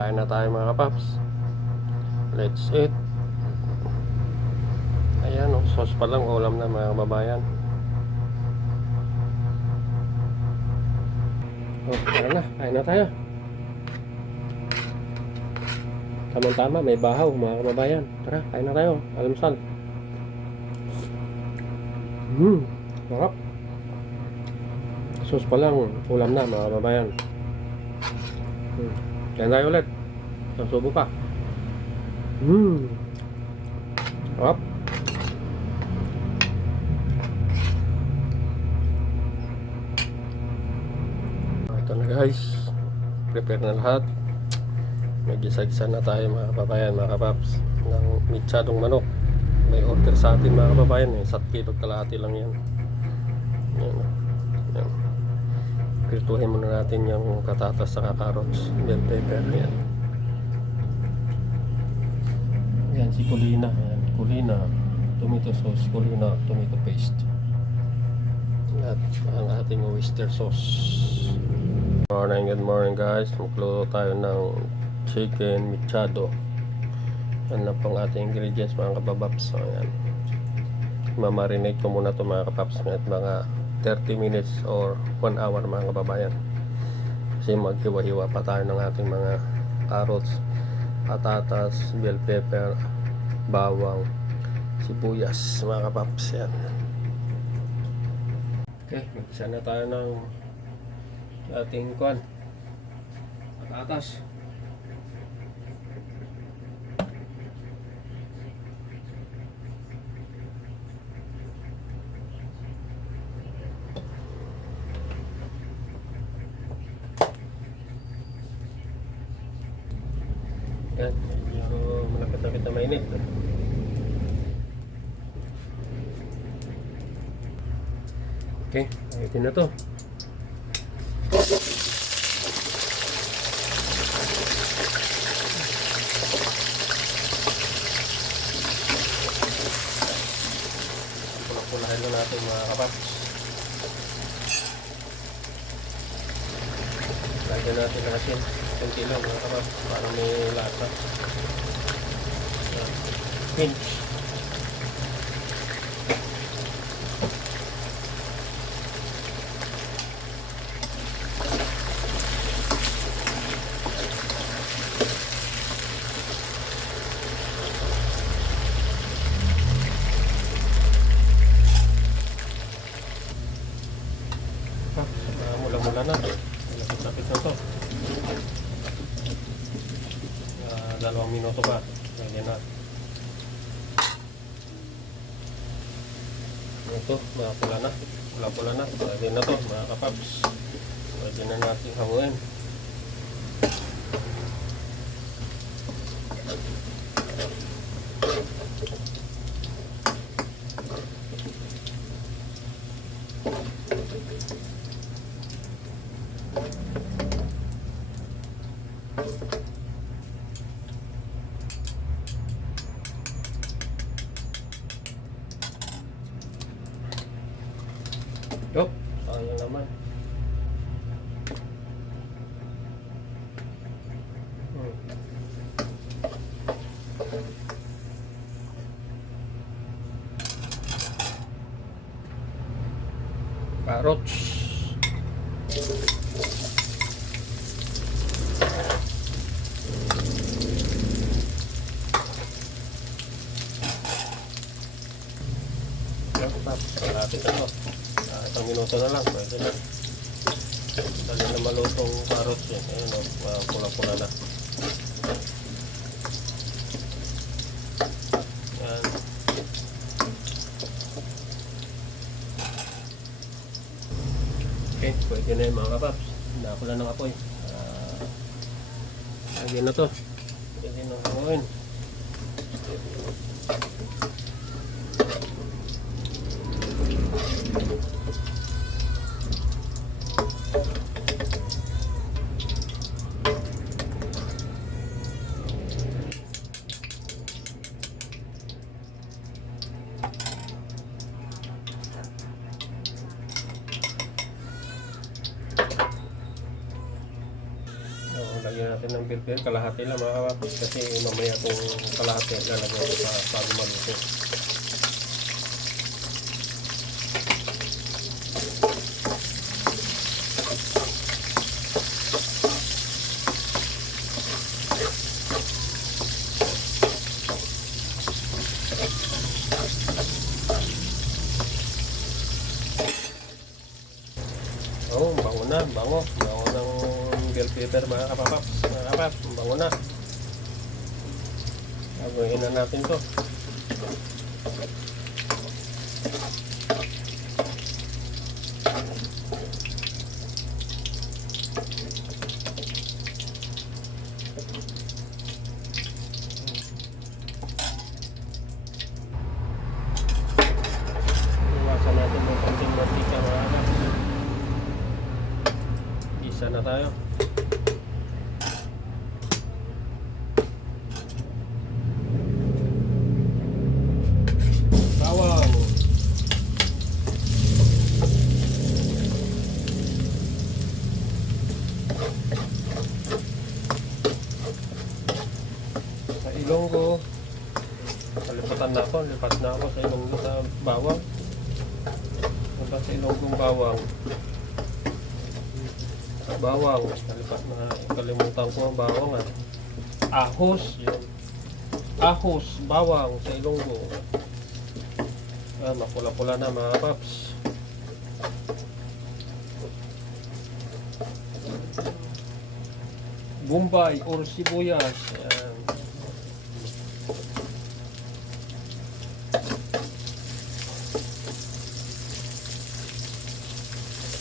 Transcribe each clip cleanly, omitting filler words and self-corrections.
Kain na tayo mga kapaps. Let's eat. Ayan oh, sauce pa lang ulam na mga kababayan. Oh, tara na, kain na tayo. Tama-tama, may bahaw mga kababayan. Tara, kain na tayo. Almusal. Sarap. Sauce pa lang ulam na mga kababayan. Kain tayo ulit. Susubo pa. Sarap. Ito na guys. Prepare na lahat. Mag-isa-gisa na tayo mga kababayan, mga kapaps, ng mitsadong manok. May order sa atin mga kababayan. 1 kilo kalahati lang yan. Yan. Yan. Pirtuhin muna natin yung patatas sa carrots, bell pepper. Yan. Yan si Kulina. Yan. Kulina tomato sauce, Kulina tomato paste. At ang ating oyster sauce. Good morning guys. Magluto tayo ng chicken mechado. Yan lang pang ating ingredients mga kababaps. So yan, mamarinate ko muna ito mga kapaps at mga 30 minutes or 1 hour mga kababayan, kasi maghiwa-hiwa pa tayo ng ating mga carrots, patatas, bell pepper, bawang, sibuyas mga kapaps. Yan. Okay, mag-isa na tayo ng ating patatas. Yan, medyo malapit-lapit na mainit. Okay, ayitin na to. Pulahin na natin mga kapaps. Lagyan natin ng asin. Kunti lang mga kapaps para may lasa. Pinch. Mula-mula na. Lapit-lapit na to. 2 minuto pa. Lagyan na. Ito, mga pula na. Pula-pula na. Lagyan na to, mga kapaps. Lagyan na natin hanguin. Yup, sayang naman. Carrots. Yup, malapit na to. 1 minuto na lang, pwede na. Dali na malutong carrots yan. Ayun o, pula-pula na. Yan. Okay, pwede na yung mga kapaps. Hinako lang ng apoy. Lagyan na to. Pwede na hanguin. Lagyan natin ng bell pepper, kalahati lang mga kapaps, kasi mamaya itong kalahati lalagyan ko sa bago maluto. Oh, bango na, bango ng bell pepper mga kapaps, bango na. Gagawin na natin to. Iwasan natin ng konting mantika mga kapaps. Isa na tayo. Bawang. Sa Ilonggo. Kalipatan na ako. Lipat na ako sa Ilonggo sa bawang. Lipat sa Ilonggong bawang. Bawang, kalimutan ko ang bawang ahos, yun. Ahos, bawang sa Ilonggo. Mapula-pula na mga paps. Bombay or sibuyas. Ayan.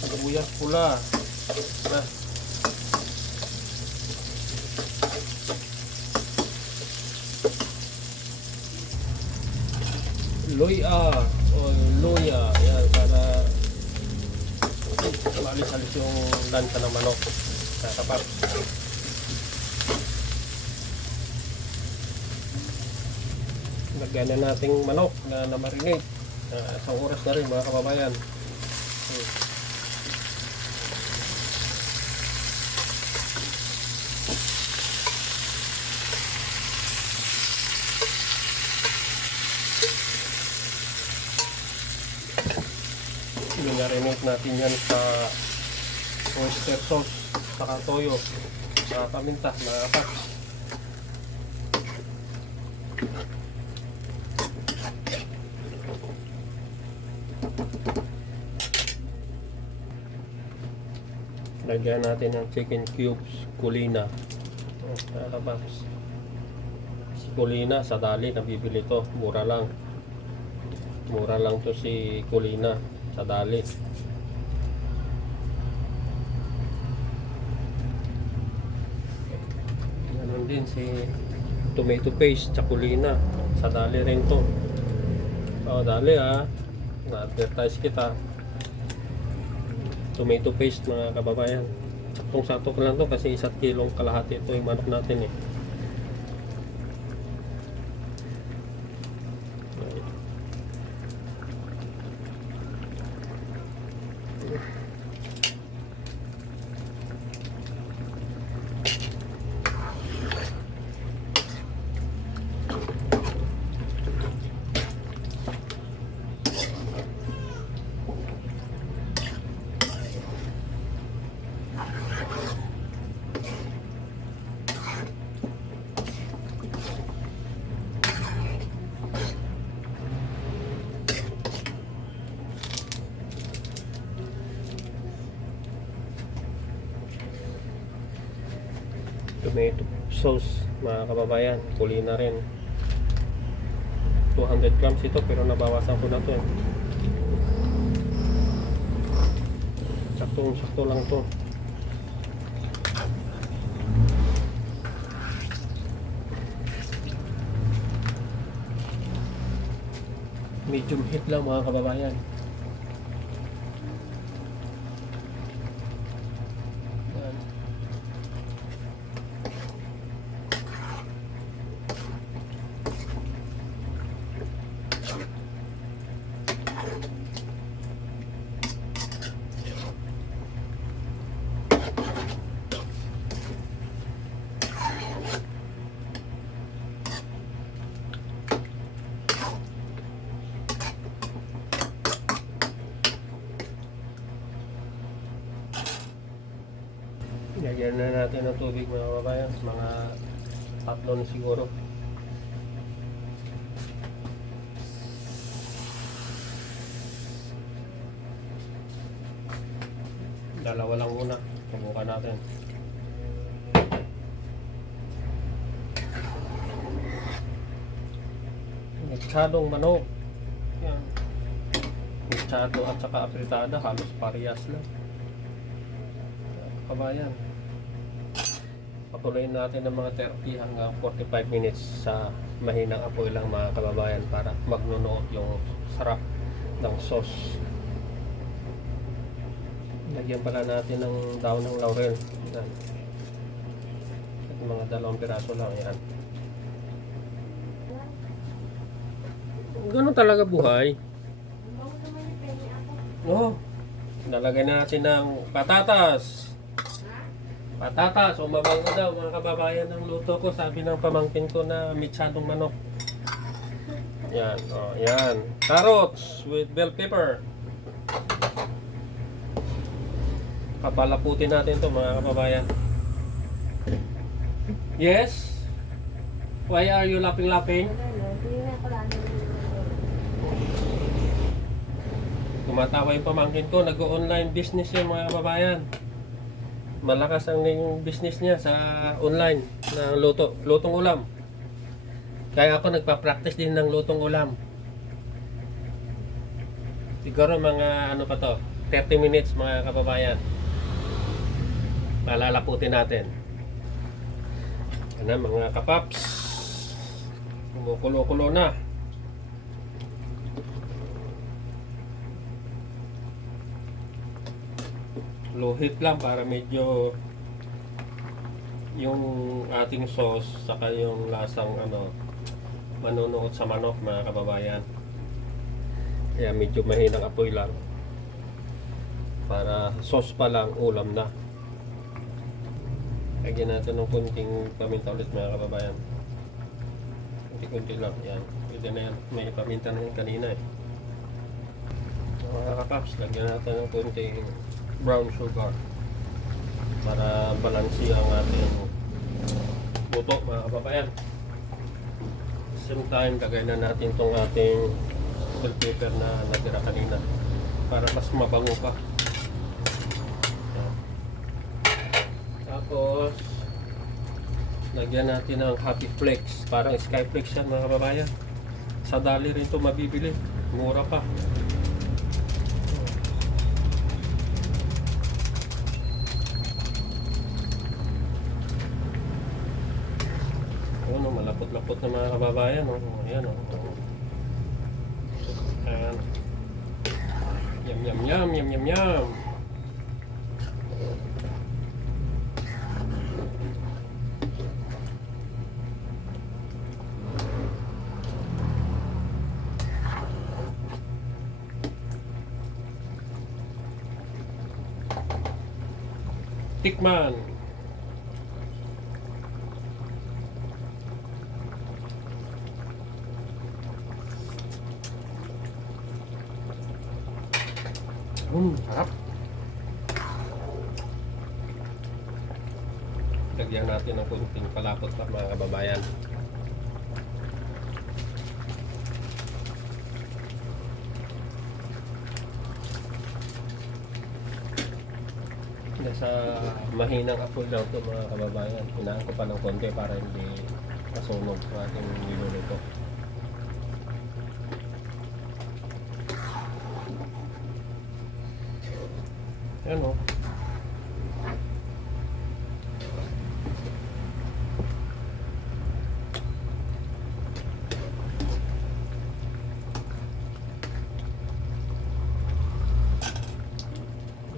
Sibuyas pula. Loya o loya, yan, para maalis-alis yung lansa ng manok. Kapag lagyan na nating manok na marinate, isang oras na rin mga kababayan. Marinate natin yan sa oyster sauce, saka toyo, saka paminta, mga kapaps. Lagyan natin ng chicken cubes, kulina, mga kapaps. Si kulina, sa dali nabibili to, mura lang to si kulina sa dali. Ganon din si tomato paste, tsakulina, sa dali rin to. Dali na-advertise kita. Tomato paste mga kababayan. Saktong-sakto lang to kasi 1 kilong kalahati ito yung manok natin eh. Tomato sauce mga kababayan, kulina rin. 200 grams ito pero nabawasan ko na to eh. Sakto lang to. Medium heat lang mga kababayan. Lagyan na natin ng tubig mga kababayan. Mga 3 na siguro. Dalawa lang muna. Subukan natin. Mechadong manok. Yan. Mechado at saka apritada. Halos parehas lang. Kabayan. Patuloyin natin ng mga 30 hanggang 45 minutes sa mahinang apoy lang mga kababayan para magnunuot yung sarap ng sauce. Lagyan pala natin ng daon ng laurel. Yan. At mga 2 piraso lang yan. Ganun talaga buhay. Oo. Nalagay na natin ng patatas. Patatas, o mabango daw mga kababayan ng luto ko. Sabi ng pamangkin ko na mechadong manok. Yan, o, yan. Carrots with bell pepper. Papalaputin natin to mga kababayan. Yes? Why are you laughing? Tumatawa yung pamangkin ko. Nag-online business yun mga kababayan. Malakas ang yung business niya sa online na lutong ulam. Kaya ako nagpa-practice din ng lutong ulam. Siguro mga ano pa to, 30 minutes mga kababayan. Palalaputin natin. Ano mga kapaps. Kumukulo-kulo na. Luhit lang para medyo yung ating sauce saka yung lasang ano manunuot sa manok mga kababayan. Kaya medyo mahinang apoy lang para sauce pa lang ulam na. Lagyan natin ng kunting paminta ulit mga kababayan. Kunti-kunti lang yan. Pwede na yan. May paminta na yan kanina eh. Mga kapaps, lagyan natin ng kunting brown sugar para balansi ang ating buto mga kababayan. Same time lagay na natin tong ating bell pepper na natira kanina para mas mabango pa. Tapos lagyan natin ng Happy Flakes, parang Sky Flakes yan mga kababayan. Sa dali rin ito mabibili, mura pa. Ano, malapot-lapot na mga kababayan. Oh. Ayan, oh. Ayan. Yum, yum, yum, yum, yum, yum. Tikman. Sarap. Lagyan natin ng kunting palapot pa mga kababayan. Nasa mahinang apoy daw ito mga kababayan. Hinaan ko pa ng konti para hindi masunog sa ating niluluto. Ayan o.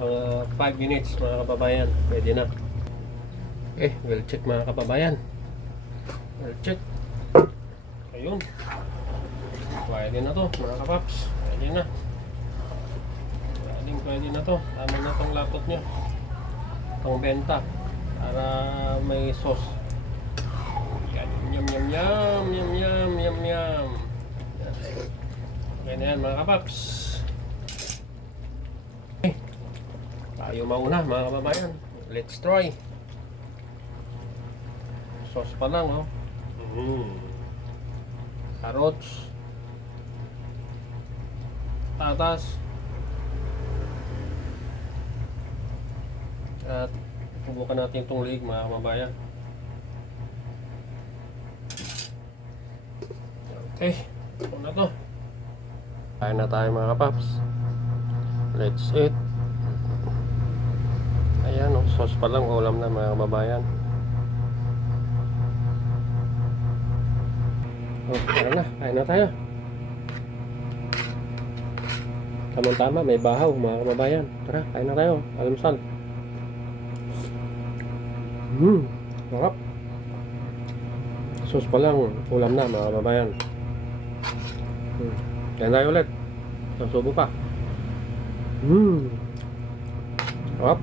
Mga 5 minutes mga kababayan. Pwede na. Okay, we'll check mga kababayan. We'll check. Ayun. Pwede na to mga kapaps. Pwede na. Pwede na to. Tama na tong lapot nyo. Itong benta. Para may sauce. Yan. Yum yum yum. Yum yum yum yum. Okay na yan mga kapaps. Okay. Tayo mauna mga kababayan. Let's try. sauce pa lang, oh. Carrots. Tatas. At subukan natin itong leg, mga kababayan. Okay, ito na to. Kain na tayo mga kapaps. Let's eat. Ayan, oh, sauce pa lang, ulam na mga kababayan. Oh, tara na, kain na tayo. Tama-tama, may bahaw mga kababayan. Tara, kain na tayo. Almusal. Sarap. Sauce pa lang, ulam na mga kababayan. Kain tayo ulit. Susubo pa. Sarap.